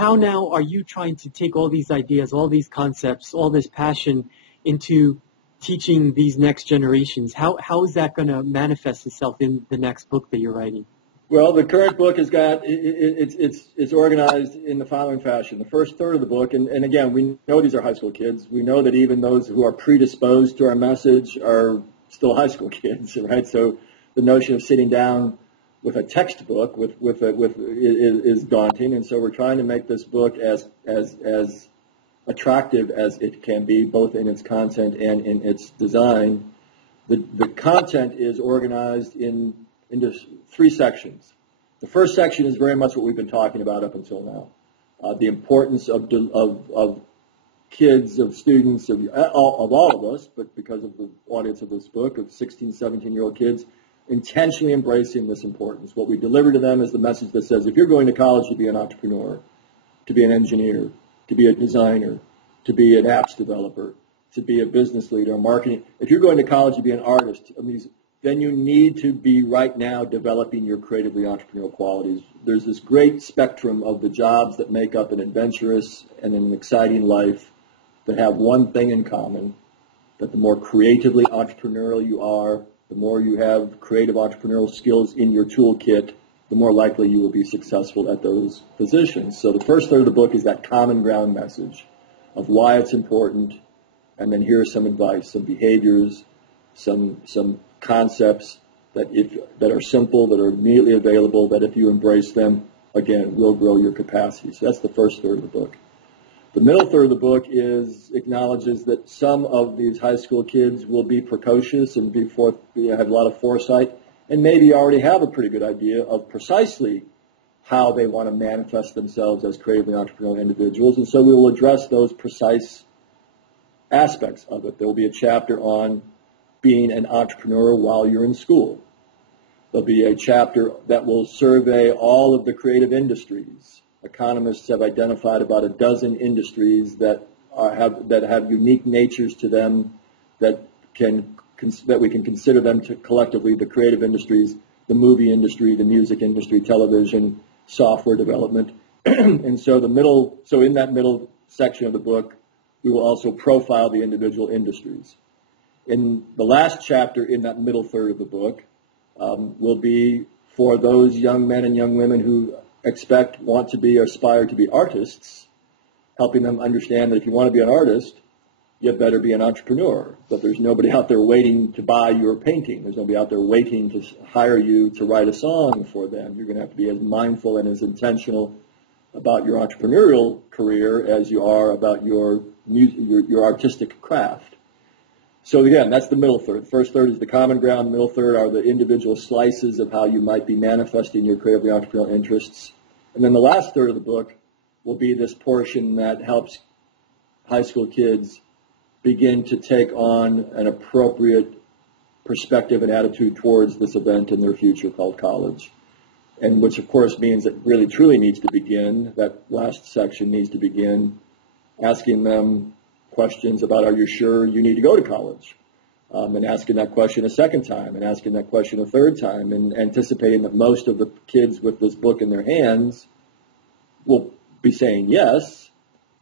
How now are you trying to take all these ideas, all these concepts, all this passion into teaching these next generations? How is that going to manifest itself in the next book that you're writing? Well, the current book has got it's organized in the following fashion. The first third of the book, and again, we know these are high school kids. We know that even those who are predisposed to our message are still high school kids, right? So the notion of sitting down with a textbook is daunting, and so we're trying to make this book as attractive as it can be, both in its content and in its design. The content is organized into three sections. The first section is very much what we've been talking about up until now. The importance of kids, of students, of all of us, but because of the audience of this book, of 16, 17-year-old kids, intentionally embracing this importance. What we deliver to them is the message that says, if you're going to college to be an entrepreneur, to be an engineer, to be a designer, to be an apps developer, to be a business leader, marketing, if you're going to college to be an artist, then you need to be right now developing your creatively entrepreneurial qualities. There's this great spectrum of the jobs that make up an adventurous and an exciting life that have one thing in common, that the more creatively entrepreneurial you are, the more you have creative entrepreneurial skills in your toolkit, the more likely you will be successful at those positions. So the first third of the book is that common ground message of why it's important, and then here's some advice, some behaviors, some concepts that are simple, that are immediately available, that if you embrace them, again, will grow your capacity. So that's the first third of the book. The middle third of the book acknowledges that some of these high school kids will be precocious and have a lot of foresight, and maybe already have a pretty good idea of precisely how they want to manifest themselves as creatively entrepreneurial individuals. And so we will address those precise aspects of it. There will be a chapter on being an entrepreneur while you're in school. There'll be a chapter that will survey all of the creative industries. Economists have identified about a dozen industries that have unique natures to them that we can consider them to collectively the creative industries, the movie industry, the music industry, television, software development. And so in that middle section of the book, we will also profile the individual industries. In the last chapter in that middle third of the book will be for those young men and young women who want to be, or aspire to be artists, helping them understand that if you want to be an artist, you better be an entrepreneur. That there's nobody out there waiting to buy your painting. There's nobody out there waiting to hire you to write a song for them. You're going to have to be as mindful and as intentional about your entrepreneurial career as you are about your artistic craft. So again, that's the middle third. The first third is the common ground. The middle third are the individual slices of how you might be manifesting your creatively entrepreneurial interests. And then the last third of the book will be this portion that helps high school kids begin to take on an appropriate perspective and attitude towards this event in their future called college. And which, of course, means that really truly needs to begin, that last section needs to begin asking them questions about, are you sure you need to go to college? And asking that question a second time, and asking that question a third time, and anticipating that most of the kids with this book in their hands will be saying yes,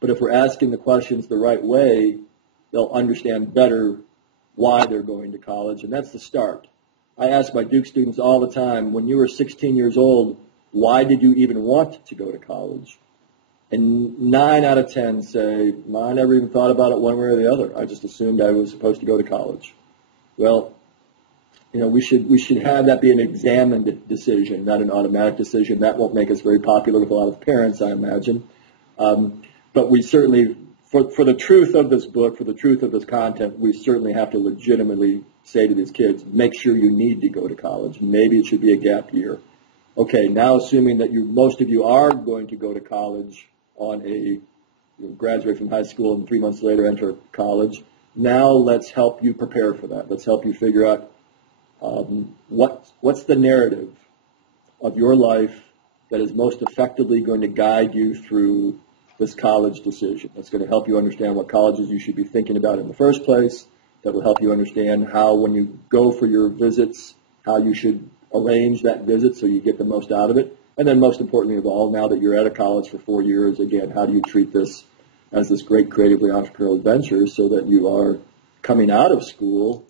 but if we're asking the questions the right way, they'll understand better why they're going to college, and that's the start. I ask my Duke students all the time, when you were 16 years old, why did you even want to go to college? And 9 out of 10 say, I never even thought about it one way or the other. I just assumed I was supposed to go to college. Well, we should have that be an examined decision, not an automatic decision. That won't make us very popular with a lot of parents, I imagine. But we certainly, for the truth of this book, for the truth of this content, we certainly have to legitimately say to these kids, make sure you need to go to college. Maybe it should be a gap year. Okay, now assuming that most of you are going to go to college graduate from high school and 3 months later enter college, now let's help you prepare for that. Let's help you figure out what's the narrative of your life that is most effectively going to guide you through this college decision. That's going to help you understand what colleges you should be thinking about in the first place. That will help you understand how, when you go for your visits, how you should arrange that visit so you get the most out of it. And then most importantly of all, now that you're at a college for 4 years, again, how do you treat this as this great creatively entrepreneurial adventure so that you are coming out of school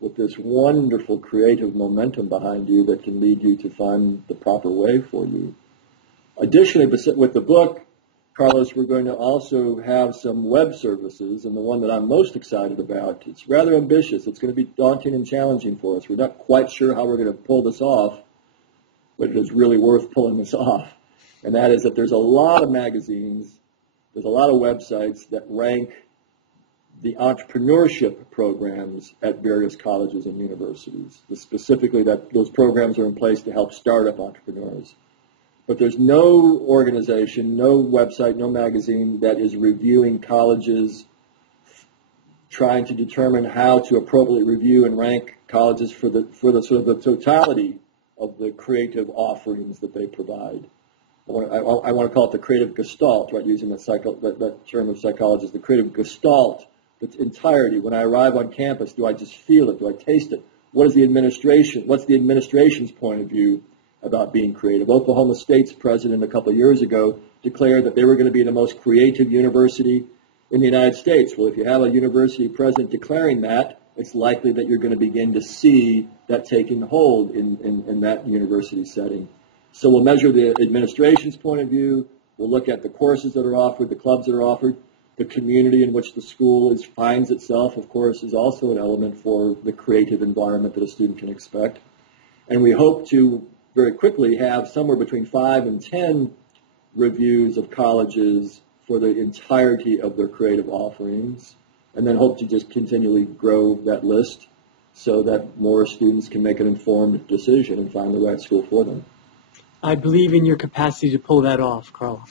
with this wonderful creative momentum behind you that can lead you to find the proper way for you. Additionally, with the book, Carlos, we're going to also have some web services, and the one that I'm most excited about, it's rather ambitious. It's going to be daunting and challenging for us. We're not quite sure how we're going to pull this off, but it is really worth pulling this off. And that is that there's a lot of magazines, there's a lot of websites that rank the entrepreneurship programs at various colleges and universities. Specifically, that those programs are in place to help startup entrepreneurs. But there's no organization, no website, no magazine that is reviewing colleges, trying to determine how to appropriately review and rank colleges for the sort of the totality of the creative offerings that they provide. I want to call it the creative gestalt, right? Using that term of psychologists, the creative gestalt, its entirety. When I arrive on campus, do I just feel it? Do I taste it? What's the administration's point of view about being creative? Oklahoma State's president a couple of years ago declared that they were going to be the most creative university in the United States. Well, if you have a university president declaring that, it's likely that you're going to begin to see that taking hold in that university setting. So we'll measure the administration's point of view. We'll look at the courses that are offered, the clubs that are offered. The community in which the school finds itself, of course, is also an element for the creative environment that a student can expect. And we hope to very quickly have somewhere between 5 and 10 reviews of colleges for the entirety of their creative offerings, and then hope to just continually grow that list so that more students can make an informed decision and find the right school for them. I believe in your capacity to pull that off, Carl.